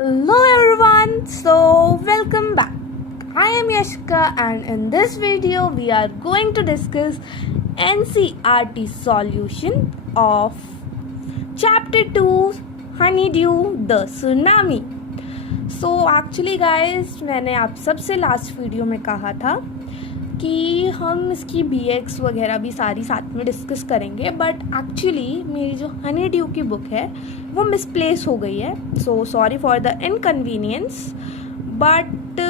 Hello everyone, so welcome back. I am Yashika and in this video we are going to discuss NCERT solution of chapter 2 Honeydew the Tsunami. So actually guys, मैंने आप सबसे last video में कहा था कि हम इसकी BX वगैरह भी सारी साथ में डिस्कस करेंगे, बट एक्चुअली मेरी जो हनी ड्यू की बुक है वो मिसप्लेस हो गई है. So sorry for the inconvenience, but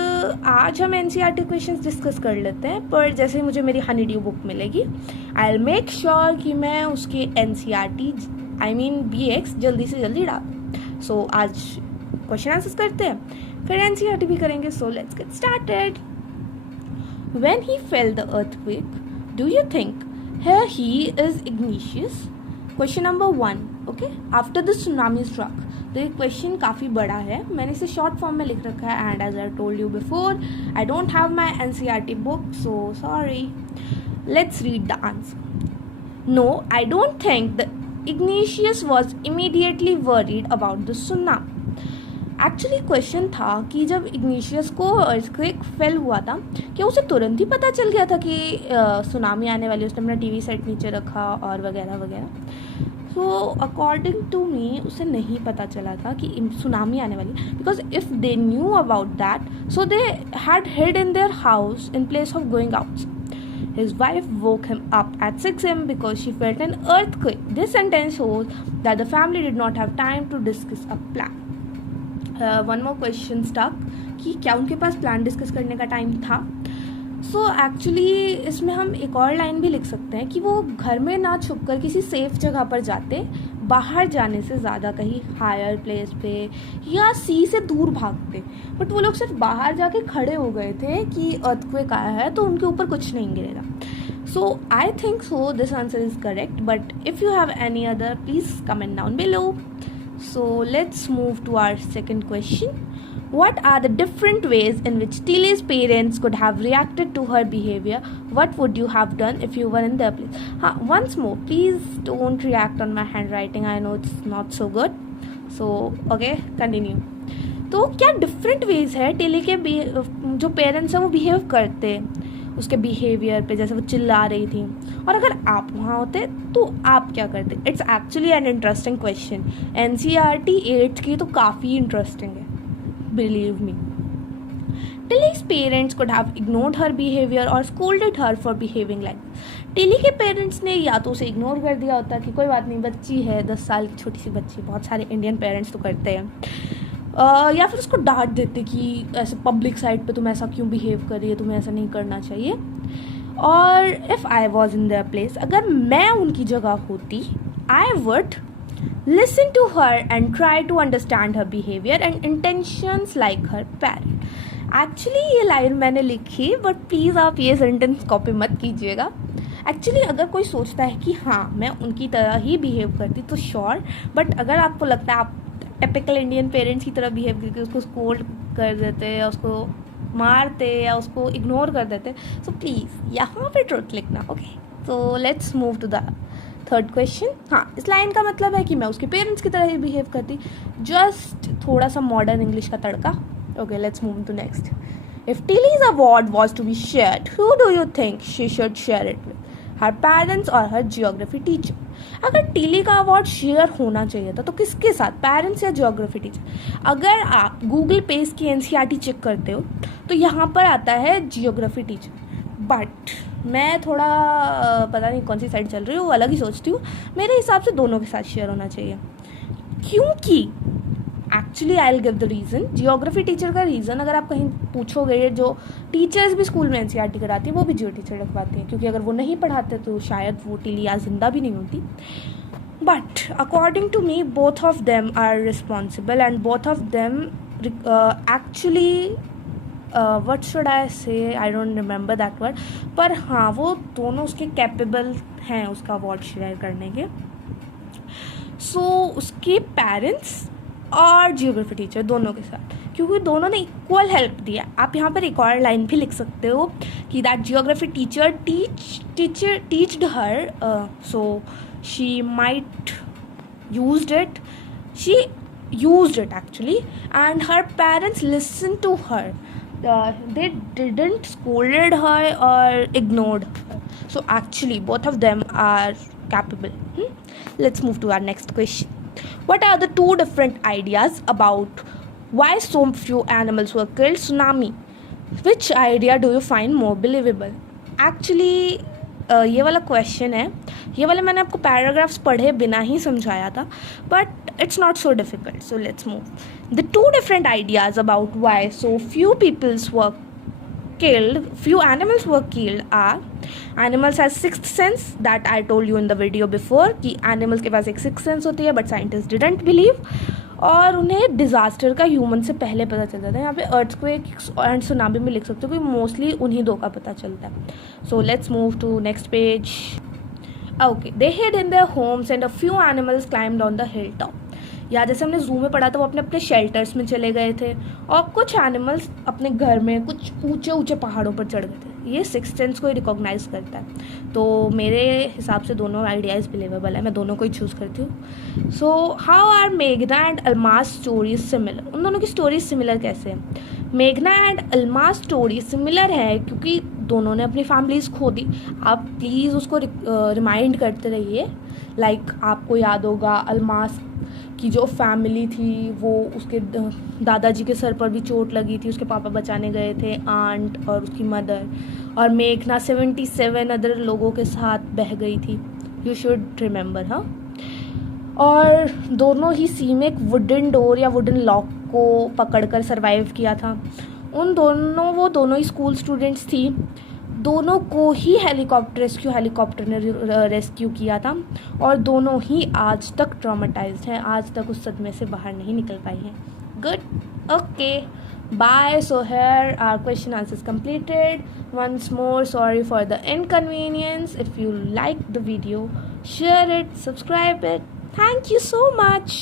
आज हम NCERT क्वेश्चंस डिस्कस कर लेते हैं. पर जैसे ही मुझे मेरी हनी ड्यू बुक मिलेगी आई विल मेक श्योर कि मैं उसकी NCERT BX जल्दी से जल्दी डाल. सो आज क्वेश्चन आंसर्स करते हैं, फिर NCERT भी करेंगे. So let's get started. When he felt the earthquake, do you think here he is Ignatius? Question number 1. Okay, after the tsunami struck. तो ये क्वेश्चन काफ़ी बड़ा है, मैंने इसे शॉर्ट फॉर्म में लिख रखा है. And as I told you before, I don't have my NCERT book, so sorry. Let's read the answer. No, I don't think the Ignatius was immediately worried about the tsunami. Actually question था कि जब igneous को earthquake fail हुआ था, क्या उसे तुरंत ही पता चल गया था कि सुनामी आने वाली. उसने अपना टीवी सेट नीचे रखा और वगैरह वगैरह. सो अकॉर्डिंग टू मी उसे नहीं पता चला था कि सुनामी आने वाली, because if they knew about that so they had hide in their house in place of going out. His wife woke him up at 6 a.m. because she felt an earthquake. This sentence shows that the family did not have time to discuss a plan. One more question stuck कि क्या उनके पास plan discuss करने का time था. So actually इसमें हम एक और लाइन भी लिख सकते हैं कि वो घर में ना छुप कर किसी सेफ जगह पर जाते, बाहर जाने से ज़्यादा कहीं हायर प्लेस पे या सी से दूर भागते. बट वो लोग सिर्फ बाहर जाके खड़े हो गए थे कि अर्थक्वेक आया है तो उनके ऊपर कुछ नहीं गिरेगा. So I think so this answer is correct, but if you have any other please comment down below. So let's move to our second question. What are the different ways in which Tilly's parents could have reacted to her behavior? What would you have done if you were in their place? Once more, please don't react on my handwriting. I know it's not so good. So, okay, continue. तो क्या different ways है Tilly के जो parents हैं वो behave करते उसके behaviour पे, जैसे वो चिल्ला रही थी, और अगर आप वहाँ होते तो आप क्या करते. It's actually an interesting question. NCERT 8th की तो काफ़ी इंटरेस्टिंग है, believe me. Tilly's parents could have ignored her behavior or scolded her for behaving like this. Tilly के पेरेंट्स ने या तो उसे इग्नोर कर दिया होता कि कोई बात नहीं, बच्ची है, 10 साल की छोटी सी बच्ची, बहुत सारे इंडियन पेरेंट्स तो करते हैं, या फिर उसको डांट देते कि ऐसे पब्लिक साइड पे तुम ऐसा क्यों बिहेव कर रही है, तुम्हें ऐसा नहीं करना चाहिए. और if I was in their place, अगर मैं उनकी जगह होती, I would listen to her and try to understand her behaviour and intentions like her parent. Actually ये लाइन मैंने लिखी, बट प्लीज़ आप ये सेंटेंस कॉपी मत कीजिएगा. एक्चुअली अगर कोई सोचता है कि हाँ मैं उनकी तरह ही बिहेव करती तो श्योर, बट अगर आपको लगता है आप टिपिकल इंडियन पेरेंट्स की तरह बिहेव करके उसको स्कोल्ड कर देते या उसको मारते या उसको इग्नोर कर देते, सो प्लीज़ यहाँ पे ट्रुथ लिखना. Okay, so let's move to the third question. हाँ, इस लाइन का मतलब है कि मैं उसके पेरेंट्स की तरह ही बिहेव करती, जस्ट थोड़ा सा मॉडर्न इंग्लिश का तड़का. Okay, let's move to next. If Tilly's award was to be shared, who do you think she should share it with, her parents और हर जियोग्राफी टीचर. अगर Tilly का award share होना चाहिए था तो किसके साथ, पेरेंट्स या जियोग्राफी टीचर. अगर आप गूगल पे इसकी NCERT चेक करते हो तो यहाँ पर आता है जियोग्राफी टीचर, बट मैं थोड़ा पता नहीं कौन सी साइड चल रही हूँ, अलग ही सोचती हूँ. मेरे हिसाब से दोनों के साथ शेयर होना चाहिए, क्योंकि actually I will give the reason. Geography teacher का रीज़न अगर आप कहीं पूछोगे, जो टीचर्स भी स्कूल में NCERT कराती हैं वो भी जियो टीचर रखवाती हैं, क्योंकि अगर वो नहीं पढ़ाते तो शायद वो टिली आज जिंदा भी नहीं होती. But according to me both of them are responsible and both of them actually what should I say, I don't remember that word, पर हाँ वो दोनों उसके कैपेबल हैं उसका अवार्ड शेयर करने के. सो उसके पेरेंट्स और जियोग्राफी टीचर दोनों के साथ, क्योंकि दोनों ने इक्वल हेल्प दिया. आप यहाँ पर एक और लाइन भी लिख सकते हो कि that geography teacher teached her, so she might used it, she used it actually, and her parents listened to her. They didn't scolded her or ignored her. So actually both of them are capable. Let's move to our next question. What are the two different ideas about why so few animals were killed? Tsunami. Which idea do you find more believable? Actually ये वाला question है, ये वाला मैंने आपको paragraphs पढ़े बिना ही समझाया था, but it's not so difficult. So let's move. The two different ideas about why so few peoples were killed, few animals were killed are: animals has sixth sense, that I told you in the video before कि animals के पास एक sixth sense होती है, but scientists didn't believe. और उन्हें disaster का human से पहले पता चलता था. यहाँ पे अर्थक्वेक एंड सुनामी में लिख सकते हो कि मोस्टली उन्हीं दो का पता चलता है. So let's move to next page. Okay, they hid in their homes and a few animals climbed on the hill top. या जैसे हमने जू में पढ़ा था, वो अपने अपने शेल्टर्स में चले गए थे, और कुछ एनिमल्स अपने घर में कुछ ऊंचे ऊंचे पहाड़ों पर चढ़ गए थे. ये सिक्स्थ सेंस को ही रिकॉग्नाइज करता है. तो मेरे हिसाब से दोनों आइडियाज़ बिलीवेबल है, मैं दोनों को ही चूज़ करती हूँ. सो हाउ आर मेघना एंड अल्मास स्टोरीज सिमिलर? उन दोनों की स्टोरीज सिमिलर कैसे है? मेघना एंड अल्मास स्टोरी सिमिलर है क्योंकि दोनों ने अपनी फैमिलीज़ खो दी. आप प्लीज़ उसको रिमाइंड करते रहिए. लाइक आपको याद होगा अल्मास की जो फैमिली थी, वो उसके दादाजी के सर पर भी चोट लगी थी, उसके पापा बचाने गए थे, आंट और उसकी मदर. और मेघना 77 अदर लोगों के साथ बह गई थी. You should remember. हाँ, और दोनों ही सी में एक वुडन डोर या वुडन लॉक को पकड़कर सरवाइव किया था. वो दोनों ही स्कूल स्टूडेंट्स थी. दोनों को ही हेलीकॉप्टर ने रेस्क्यू किया था, और दोनों ही आज तक ट्रॉमेटाइज्ड हैं, आज तक उस सदमे से बाहर नहीं निकल पाई हैं. Good, okay, bye. So here our question answers completed. Once more, sorry for the inconvenience. If you like the video, share it, subscribe it. Thank you so much.